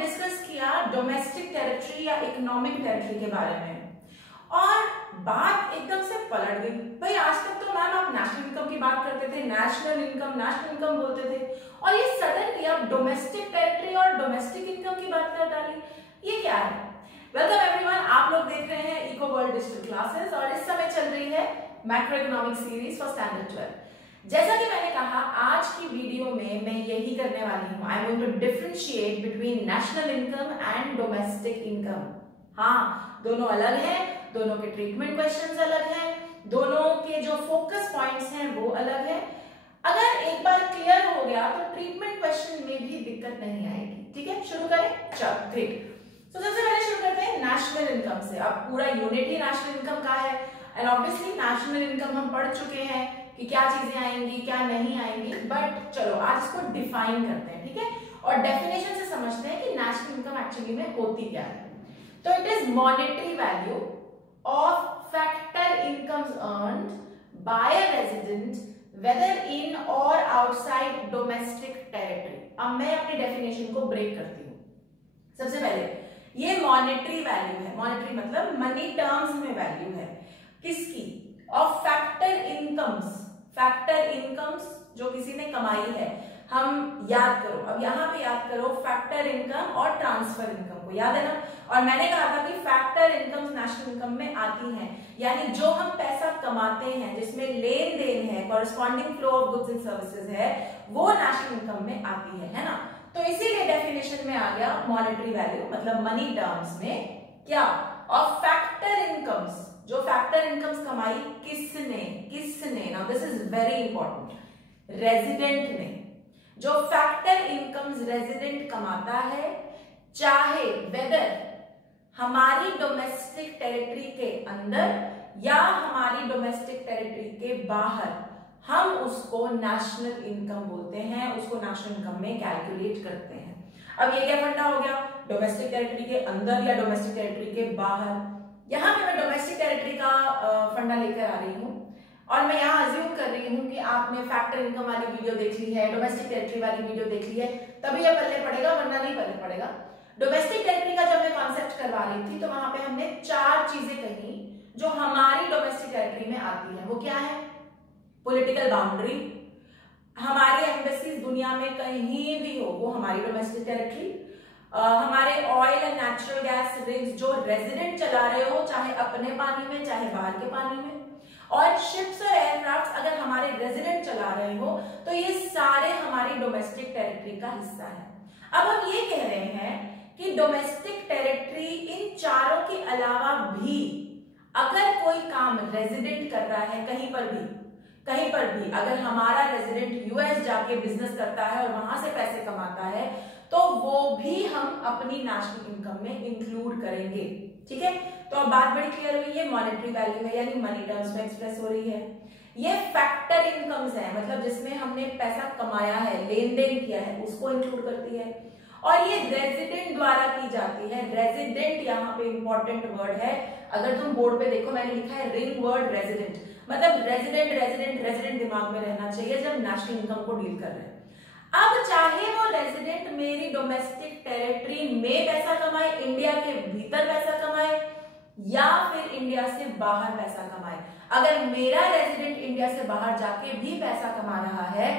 Discuss किया domestic territory या economic territory के बारे में, और बात एकदम से पलट गई। भाई आज तक तो मैम आप नेशनल इनकम की बात करते थे, नेशनल इनकम बोलते थे, और ये सडनली आप डोमेस्टिक टेरिटरी और डोमेस्टिक इनकम की बात कर डाली, ये क्या है? वेलकम एवरीवन, आप लोग देख रहे हैं इको वर्ल्ड डिजिटल क्लासेस और इस समय चल रही है macro economic series for standard 12। जैसा कि मैंने कहा, आज की वीडियो में मैं यही करने वाली हूं। I am going to differentiate between national income and domestic income. हाँ, दोनों अलग हैं, दोनों के ट्रीटमेंट क्वेश्चंस अलग हैं, दोनों के जो फोकस पॉइंट्स हैं वो अलग है। अगर एक बार क्लियर हो गया तो ट्रीटमेंट क्वेश्चन में भी दिक्कत नहीं आएगी। ठीक है, शुरू करें। चलो ग्रेट। तो सबसे पहले शुरू करते हैं नेशनल इनकम से। अब पूरा यूनिट ही नेशनल इनकम का है, एंड ऑब्वियसली नेशनल इनकम हम पढ़ चुके हैं कि क्या चीजें आएंगी क्या नहीं आएंगी, बट चलो आज इसको डिफाइन करते हैं। ठीक है, और डेफिनेशन से समझते हैं कि नेशनल इनकम एक्चुअली में होती क्या है। तो it is monetary value of factor incomes earned by a resident whether in और आउटसाइड डोमेस्टिक टेरिटरी। अब मैं अपनी डेफिनेशन को ब्रेक करती हूँ। सबसे पहले ये मॉनेटरी वैल्यू है, मॉनेटरी मतलब मनी टर्म्स में वैल्यू है किसकी? Of factor incomes. Factor incomes जो किसी ने कमाई है, हम याद करो, अब यहां पे याद करो फैक्टर इनकम और ट्रांसफर इनकम को, याद है ना? और मैंने कहा था कि फैक्टर इनकम्स नेशनल इनकम में आती हैं, यानी जो हम पैसा कमाते हैं जिसमें लेन देन है, corresponding flow of goods and services है, वो नेशनल इनकम में आती है ना? तो इसीलिए डेफिनेशन में आ गया मॉनेटरी वैल्यू मतलब मनी टर्म्स में क्या? Of factor incomes. जो फैक्टर इनकम्स कमाई किसने now this is very important, resident ने। जो फैक्टर इनकम्स रेजिडेंट कमाता है, चाहे वेदर हमारी डोमेस्टिक टेरिटरी के अंदर या हमारी डोमेस्टिक टेरिटरी के बाहर, हम उसको नेशनल इनकम बोलते हैं, उसको नेशनल इनकम में कैलकुलेट करते हैं। अब ये क्या फंडा हो गया? डोमेस्टिक टेरिटरी के अंदर या डोमेस्टिक टेरिटरी के बाहर। यहां पे मैं डोमेस्टिक टेरिटरी का फंडा लेकर आ रही हूं, और मैं यहां अज्यूम कर रही हूं कि आपने फैक्टर इनकम वाली वीडियो देख ली है, डोमेस्टिक टेरिटरी वाली वीडियो देख ली है, तभी ये पल्ले पड़ेगा, वरना नहीं पल्ले पड़ेगा। डोमेस्टिक टेरिटरी का जब मैं कॉन्सेप्ट करवा रही थी तो वहां पे हमने 4 चीजें कही जो हमारी डोमेस्टिक टेरिटरी में आती है। वो क्या है? पॉलिटिकल बाउंड्री, हमारी एम्बेसीज दुनिया में कहीं भी हो वो हमारी डोमेस्टिक टेरिटरी, हमारे oil and natural gas rigs जो रेजिडेंट चला रहे हो, चाहे अपने पानी में चाहे बाहर के पानी में, और शिप्स और एयरक्राफ्ट अगर हमारे रेजिडेंट चला रहे हो तो ये सारे हमारी डोमेस्टिक टेरिटरी का हिस्सा है। अब हम ये कह रहे हैं कि डोमेस्टिक टेरिटरी इन चारों के अलावा भी अगर कोई काम रेजिडेंट कर रहा है कहीं पर भी, अगर हमारा रेजिडेंट यूएस जाके बिजनेस करता है और वहां से पैसे कमाता है, तो वो भी हम अपनी नेशनल इनकम में इंक्लूड करेंगे। ठीक है, तो अब बात बड़ी क्लियर हुई। ये मॉनेटरी वैल्यू है, यानी मनी टर्म्स में एक्सप्रेस हो रही है। ये फैक्टर इनकम्स है, मतलब जिसमें हमने पैसा कमाया है, लेन देन किया है, उसको इंक्लूड करती है। और ये रेजिडेंट द्वारा की जाती है। रेजिडेंट यहाँ पे इंपॉर्टेंट वर्ड है, अगर तुम बोर्ड पे देखो मैंने लिखा है रिंग वर्ड रेजिडेंट, मतलब रेजिडेंट दिमाग में रहना चाहिए जब नेशनल इनकम को डील कर रहे हैं। अब चाहे वो रेजिडेंट मेरी डोमेस्टिक टेरिटरी में पैसा कमाए, इंडिया के भीतर पैसा कमाए, या फिर इंडिया से बाहर पैसा कमाए, अगर मेरा रेजिडेंट इंडिया से बाहर जाके भी पैसा कमा रहा है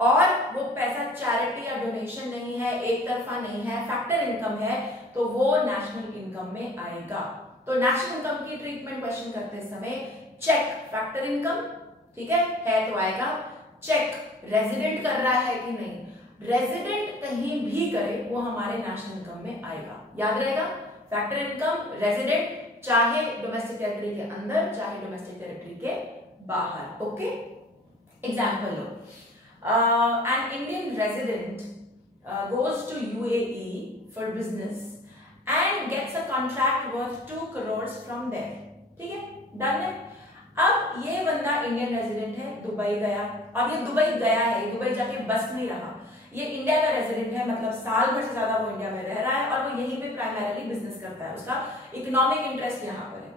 और वो पैसा चैरिटी या डोनेशन नहीं है, एक तरफा नहीं है, फैक्टर इनकम है, तो वो नेशनल इनकम में आएगा। तो नेशनल इनकम की ट्रीटमेंट क्वेश्चन करते समय चेक फैक्टर इनकम, ठीक है तो आएगा, चेक रेजिडेंट कर रहा है कि नहीं, रेजिडेंट कहीं भी करे वो हमारे नेशनल इनकम में आएगा। याद रहेगा, फैक्टर इनकम रेजिडेंट, चाहे डोमेस्टिक टेरिटरी के अंदर चाहे डोमेस्टिक टेरिटरी के बाहर। Okay, example low, an Indian resident goes to UAE for business and gets a contract worth 2 crores from there। ठीक है, डन है। अब ये बंदा इंडियन रेजिडेंट है, दुबई गया। अब ये दुबई गया है, दुबई जाके बस नहीं रहा, ये इंडिया का रेजिडेंट है, मतलब साल भर से ज्यादा वो इंडिया में रह रहा है और वो यहीं पे प्राइमरीली बिजनेस करता है, उसका इकोनॉमिक इंटरेस्ट यहाँ पर है।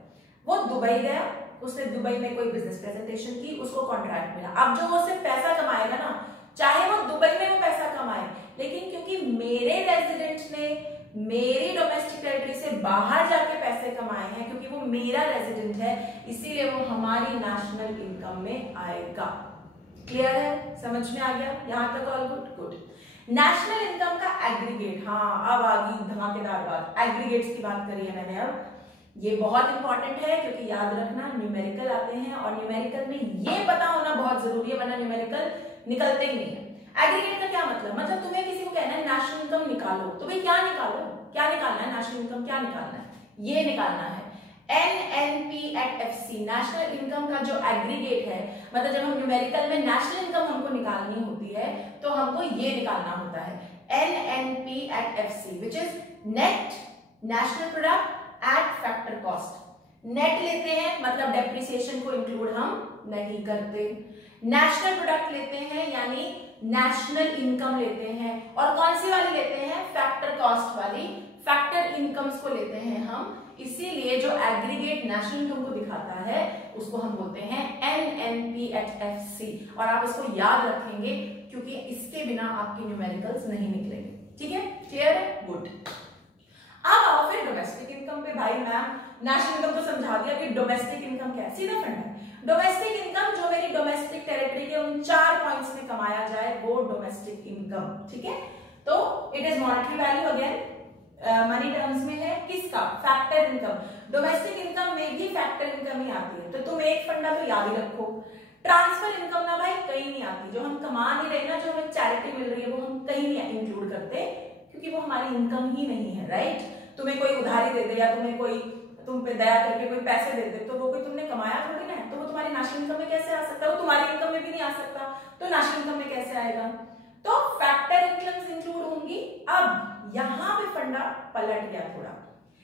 वो दुबई गया, उसने दुबई में कोई बिजनेस प्रेजेंटेशन की, उसको कॉन्ट्रैक्ट मिला। अब जो उससे पैसा कमाएगा ना, चाहे वो दुबई में वो पैसा कमाए, लेकिन क्योंकि मेरे रेजिडेंट ने मेरी डोमेस्टिक टेरिटरी से बाहर जाके पैसे कमाए हैं, क्योंकि वो मेरा रेजिडेंट है, इसीलिए वो हमारी नेशनल इनकम में आएगा। क्लियर है, समझ में आ गया यहां तक? All good, good. National income का एग्रीगेट, हाँ अब आ गई धमाकेदार बात, एग्रीगेट्स की बात करी है मैंने। अब ये बहुत इंपॉर्टेंट है, क्योंकि याद रखना न्यूमेरिकल आते हैं और न्यूमेरिकल में ये पता होना बहुत जरूरी है, वरना न्यूमेरिकल निकलते ही नहीं है। एग्रीगेट का क्या मतलब तुम्हें किसी को कहना है नेशनल इनकम निकालो, तो भाई क्या निकालो, क्या निकालना है? नेशनल इनकम क्या निकालना है? ये निकालना है NNP@FC, नेशनल इनकम का जो एग्रीगेट है, मतलब जब हम न्यूमेरिकल में नेशनल इनकम हमको निकालनी होती है तो हमको ये निकालना होता है NNP@FC, which is net national product at factor cost. Net लेते हैं मतलब डेप्रिसिएशन को इंक्लूड हम नहीं करते, नेशनल प्रोडक्ट लेते हैं यानी नेशनल इनकम लेते हैं, और कौन सी वाली लेते हैं? फैक्टर कॉस्ट वाली, फैक्टर इनकम्स को लेते हैं हम। इसीलिए जो एग्रीगेट नेशनल इनकम को दिखाता है उसको हम बोलते हैं NNP@FC, और आप इसको याद रखेंगे क्योंकि इसके बिना आपके न्यूमेरिकल्स नहीं निकलेंगे। ठीक है, क्लियर है? गुड। अब आओ फिर डोमेस्टिक इनकम पे। भाई मैम नेशनल इनकम तो समझा दिया कि डोमेस्टिक इनकम क्या है? सीधा फंडा है। डोमेस्टिक इनकम जो मेरी डोमेस्टिक टेरिटरी के उन 4 पॉइंट्स में कमाया जाए वो डोमेस्टिक इनकम। ठीक है, तो it is monetary value, again money terms में है, किसका? Factor income. डोमेस्टिक इनकम में भी फैक्टर इनकम ही आती है, तो तुम एक फंडा तो याद ही रखो, ट्रांसफर इनकम ना भाई कहीं नहीं आती, जो हम कमा नहीं रहे ना, जो हमें चैरिटी मिल रही है वो हम कहीं नहीं इंक्लूड करते, क्योंकि वो हमारी इनकम ही नहीं है। राइट, तुम्हें कोई उधारी दे दे या तुम्हें कोई तुम पे दया करके कोई पैसे दे दे, तो वो कोई तुमने कमाया थोड़ी ना है, तो वो तुम्हारी नेशनल इनकम में कैसे आ सकता है? वो तुम्हारी इनकम में भी नहीं आ सकता, तो नेशनल इनकम में कैसे आएगा? तो फैक्टर इनकम्स इंक्लूड होंगी। अब यहां पे फंडा पलट गया थोड़ा,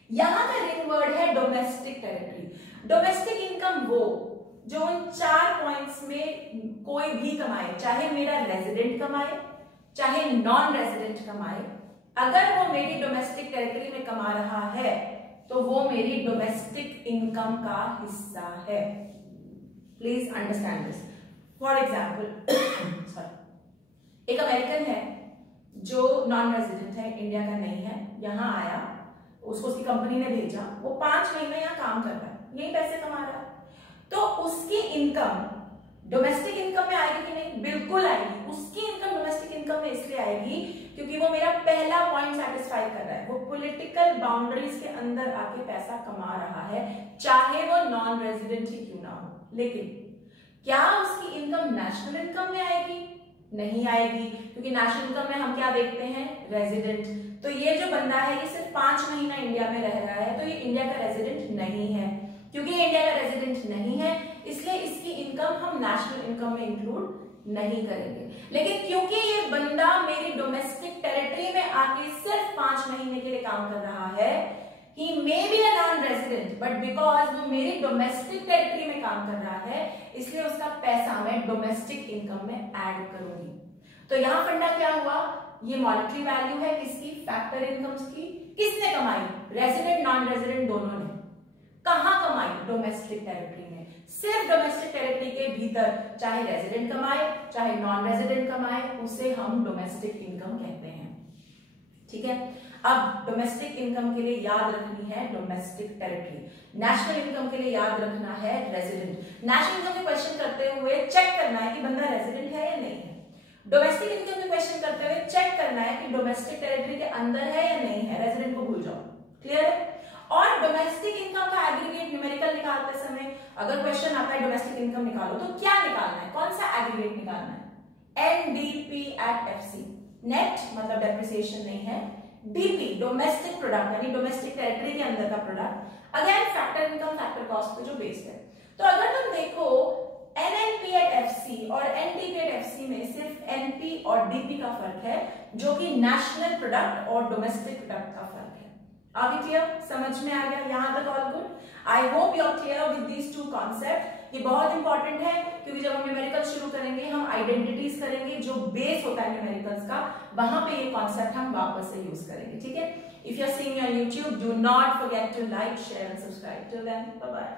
यहां का रिंग वर्ड है डोमेस्टिक टेरिटरी। डोमेस्टिक इनकम वो जो उन 4 पॉइंट्स में कोई भी कमाए, चाहे मेरा रेजिडेंट कमाए चाहे नॉन रेजिडेंट कमाए, अगर वो मेरी डोमेस्टिक टेरिटरी में कमा रहा है तो वो मेरी डोमेस्टिक इनकम का हिस्सा है। Please understand this. For example sorry, एक अमेरिकन है जो नॉन रेजिडेंट है, इंडिया का नहीं है, यहां आया, उसको उसकी कंपनी ने भेजा, वो 5 महीने यहां काम कर रहा है, यही पैसे कमा रहा है, तो उसकी इनकम डोमेस्टिक इनकम में आएगी कि नहीं? बिल्कुल आएगी। उसकी इनकम डोमेस्टिक इनकम में इसलिए आएगी क्योंकि वो मेरा पहला पॉइंट सेटिस्फाई कर रहा है, वो पॉलिटिकल बाउंड्रीज के अंदर आके पैसा कमा रहा है, चाहे वो नॉन रेजिडेंट ही क्यों ना हो। लेकिन क्या उसकी इनकम नेशनल इनकम में आएगी? नहीं आएगी, क्योंकि नेशनल इनकम में हम क्या देखते हैं? रेजिडेंट। तो ये जो बंदा है ये सिर्फ 5 महीना इंडिया में रह रहा है, तो ये इंडिया का रेजिडेंट नहीं है। क्योंकि इंडिया का रेजिडेंट नहीं है इसलिए इसकी इनकम हम नेशनल इनकम में इंक्लूड नहीं करेंगे। लेकिन क्योंकि ये बंदा मेरी डोमेस्टिक टेरिटरी में आके सिर्फ 5 महीने के लिए काम कर रहा है, he may be a non-resident, but because वो मेरी डोमेस्टिक टेरिटरी में काम कर रहा है इसलिए उसका पैसा मैं डोमेस्टिक इनकम में ऐड करूंगी। तो यहाँ फंडा क्या हुआ? ये मॉनेटरी वैल्यू है किसकी? फैक्टर इनकम्स की। किसने कमाई? रेजिडेंट नॉन रेजिडेंट दोनों ने। कहां कमाई? डोमेस्टिक टेरिटरी में। सिर्फ डोमेस्टिक टेरिटरी के भीतर चाहे रेजिडेंट कमाए चाहे नॉन रेजिडेंट कमाए, उसे हम डोमेस्टिक इनकम कहते हैं। ठीक है, अब डोमेस्टिक इनकम के लिए याद रखनी है डोमेस्टिक टेरिटरी, नेशनल इनकम के लिए याद रखना है रेजिडेंट। नेशनल इनकम के क्वेश्चन करते हुए चेक करना है कि बंदा रेजिडेंट है या नहीं है। डोमेस्टिक इनकम के क्वेश्चन करते हुए चेक करना है कि डोमेस्टिक टेरिटरी के अंदर है या नहीं है, रेजिडेंट को भूल जाओ। क्लियर है? और डोमेस्टिक इनकम का एग्रीगेट न्यूमेरिकल निकालते समय अगर क्वेश्चन आता है डोमेस्टिक इनकम निकालो, तो क्या निकालना है? कौन सा एग्रीगेट निकालना है? NDP@FC, नेट मतलब डेप्रिसिएशन नहीं है, डीपी डोमेस्टिक प्रोडक्ट यानी डोमेस्टिक टेरिटरी के अंदर का product, again factor income factor cost पे जो बेस्ड है। तो अगर तुम देखो NNP@FC और NDP@FC में सिर्फ NP और DP का फर्क है, जो कि नेशनल प्रोडक्ट और डोमेस्टिक प्रोडक्ट का फर्क है। अभी क्लियर? समझ में आ गया यहां तक? All good. I hope you are clear with these 2 concept. ये बहुत इंपॉर्टेंट है क्योंकि जब हम न्यूमेरिकल्स शुरू करेंगे हम आइडेंटिटीज करेंगे, जो बेस होता है न्यूमेरिकल्स का, वहां पे ये कॉन्सेप्ट हम वापस से यूज करेंगे। ठीक है, if you are seeing on YouTube, do not forget to like, share and subscribe. Till then, bye bye.